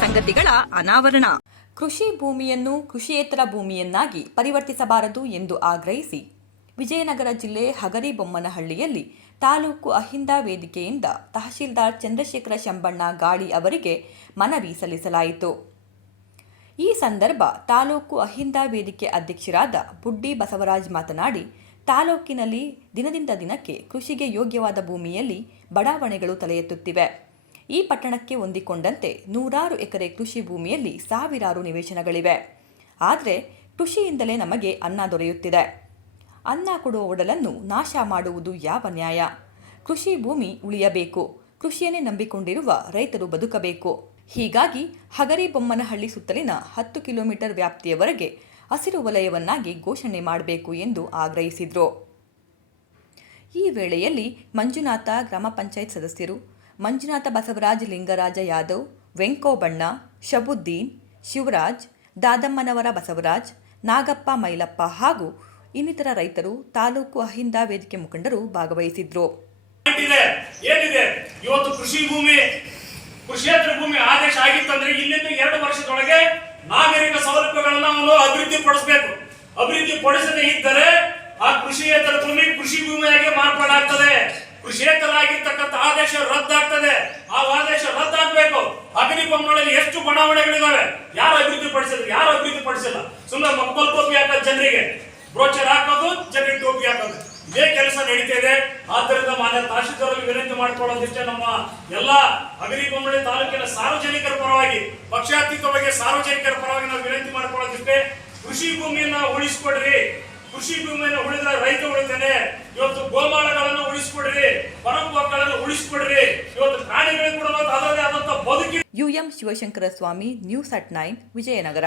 ಸಂಗತಿಗಳ ಅನಾವರಣ. ಕೃಷಿ ಭೂಮಿಯನ್ನು ಕೃಷಿಯೇತರ ಭೂಮಿಯನ್ನಾಗಿ ಪರಿವರ್ತಿಸಬಾರದು ಎಂದು ಆಗ್ರಹಿಸಿ ವಿಜಯನಗರ ಜಿಲ್ಲೆ ಹಗರಿಬೊಮ್ಮನಹಳ್ಳಿಯಲ್ಲಿ ತಾಲೂಕು ಅಹಿಂದ ವೇದಿಕೆಯಿಂದ ತಹಶೀಲ್ದಾರ್ ಚಂದ್ರಶೇಖರ ಶಂಬಣ್ಣ ಗಾಳಿ ಅವರಿಗೆ ಮನವಿ ಸಲ್ಲಿಸಲಾಯಿತು. ಈ ಸಂದರ್ಭ ತಾಲೂಕು ಅಹಿಂದ ವೇದಿಕೆ ಅಧ್ಯಕ್ಷರಾದ ಬುಡ್ಡಿ ಬಸವರಾಜ್ ಮಾತನಾಡಿ, ತಾಲೂಕಿನಲ್ಲಿ ದಿನದಿಂದ ದಿನಕ್ಕೆ ಕೃಷಿಗೆ ಯೋಗ್ಯವಾದ ಭೂಮಿಯಲ್ಲಿ ಬಡಾವಣೆಗಳು ತಲೆ ಎತ್ತುತ್ತಿವೆ ಈ ಪಟ್ಟಣಕ್ಕೆ ಹೊಂದಿಕೊಂಡಂತೆ ನೂರಾರು ಎಕರೆ ಕೃಷಿ ಭೂಮಿಯಲ್ಲಿ ಸಾವಿರಾರು ನಿವೇಶನಗಳಿವೆ. ಆದರೆ ಕೃಷಿಯಿಂದಲೇ ನಮಗೆ ಅನ್ನ ದೊರೆಯುತ್ತಿದೆ. ಅನ್ನ ಕೊಡುವ ಒಡಲನ್ನು ನಾಶ ಮಾಡುವುದು ಯಾವ ನ್ಯಾಯ? ಕೃಷಿ ಭೂಮಿ ಉಳಿಯಬೇಕು. ಕೃಷಿಯನ್ನೇ ನಂಬಿಕೊಂಡಿರುವ ರೈತರು ಬದುಕಬೇಕು. ಹೀಗಾಗಿ ಹಗರಿಬೊಮ್ಮನಹಳ್ಳಿ ಸುತ್ತಲಿನ ಹತ್ತು ಕಿಲೋಮೀಟರ್ ವ್ಯಾಪ್ತಿಯವರೆಗೆ ಹಸಿರು ವಲಯವನ್ನಾಗಿ ಘೋಷಣೆ ಮಾಡಬೇಕು ಎಂದು ಆಗ್ರಹಿಸಿದರು. ಈ ವೇಳೆಯಲ್ಲಿ ಮಂಜುನಾಥ ಗ್ರಾಮ ಪಂಚಾಯತ್ ಸದಸ್ಯರು ಮಂಜುನಾಥ ಬಸವರಾಜ್ ಲಿಂಗರಾಜ ಯಾದವ್ ವೆಂಕೋಬಣ್ಣ ಶಬುದ್ದೀನ್, ಶಿವರಾಜ್, ದಾದಮ್ಮನವರ ಬಸವರಾಜ್, ನಾಗಪ್ಪ ಮೈಲಪ್ಪ ಹಾಗೂ ಇನ್ನಿತರ ರೈತರು ತಾಲೂಕು ಅಹಿಂದ ವೇದಿಕೆ ಮುಖಂಡರು ಭಾಗವಹಿಸಿದ್ರು. ಏನಿದೆ? ಇವತ್ತು ಕೃಷಿ ಭೂಮಿ, ಕೃಷಿಯೇತರ ಭೂಮಿ ಆದೇಶ ಆಗಿತ್ತಂದ್ರೆ ಇಲ್ಲಿಂದ ಎರಡು ವರ್ಷದೊಳಗೆ ನಾಗರಿಕ ಸೌಲಭ್ಯಗಳನ್ನ ಅವನು ಅಭಿವೃದ್ಧಿ ಪಡಿಸಬೇಕು. ಅಭಿವೃದ್ಧಿ ಪಡಿಸದೇ ಇದ್ದರೆ ಆ ಕೃಷಿಯೇತರ ಭೂಮಿ ಕೃಷಿ ಭೂಮಿಯಾಗಿ ಮಾರ್ಪಾಡಾಗ್ತದೆ. ಕೃಷಿಯೇತರ ಆಗಿರ್ತಕ್ಕಂಥ ಆದೇಶ ರದ್ದಾಗ್ತದೆ. ಆ ಆದೇಶ ರದ್ದಾಗಬೇಕು. ಅಗ್ನಿ ಬೊಮ್ಮಗಳಲ್ಲಿ ಎಷ್ಟು ಬಡಾವಣೆಗಳಿದಾವೆ? ಯಾರು ಅಭಿವೃದ್ಧಿ ಪಡಿಸಿಲ್ಲ ಯಾರು ಅಭಿವೃದ್ಧಿ ಪಡಿಸಿಲ್ಲ ಸುಮ್ಮನೆ ಮಕ್ಕಳು ಟೋಪಿ ಹಾಕೋದು ಜನರಿಗೆ. ಬ್ರೋಚರ್ ಹಾಕೋದು, ಜನರಿಗೆ ಟೋಪಿ ಹಾಕೋದು. ಇದೇ ಕೆಲಸ ನಡೀತಾ ಇದೆ. ಆದ್ದರಿಂದ ಮಾನ್ಯ ತಹಶೀಲ್ದಾರ್ ವಿನಂತಿ ಮಾಡಿಕೊಳ್ಳೋದಿಷ್ಟೇ ನಮ್ಮ ಎಲ್ಲ ಅಗರಿಬೊಮ್ಮಳಿ ತಾಲೂಕಿನ ಸಾರ್ವಜನಿಕರ ಪರವಾಗಿ ಪಕ್ಷಾತೀತವಾಗಿ ಸಾರ್ವಜನಿಕರ ಪರವಾಗಿ ನಾವು ವಿನಂತಿ ಮಾಡಿಕೊಳ್ಳೋದಿಷ್ಟೇ. ಕೃಷಿ ಭೂಮಿಯನ್ನ ಉಳಿಸ್ಕೊಡ್ರಿ. ಕೃಷಿ ಭೂಮಿಯನ್ನು ಉಳಿದ ರೈತ ಉಳಿತಾನೆ. ಇವತ್ತು ಉಳಿಸ್ಕೊಡ್ರಿ ಉಳಿಸ್ಕೊಡ್ರಿ. ಇವತ್ತು ಯುಎಂ Shivashankara Swamy news at nine Vijayanagar.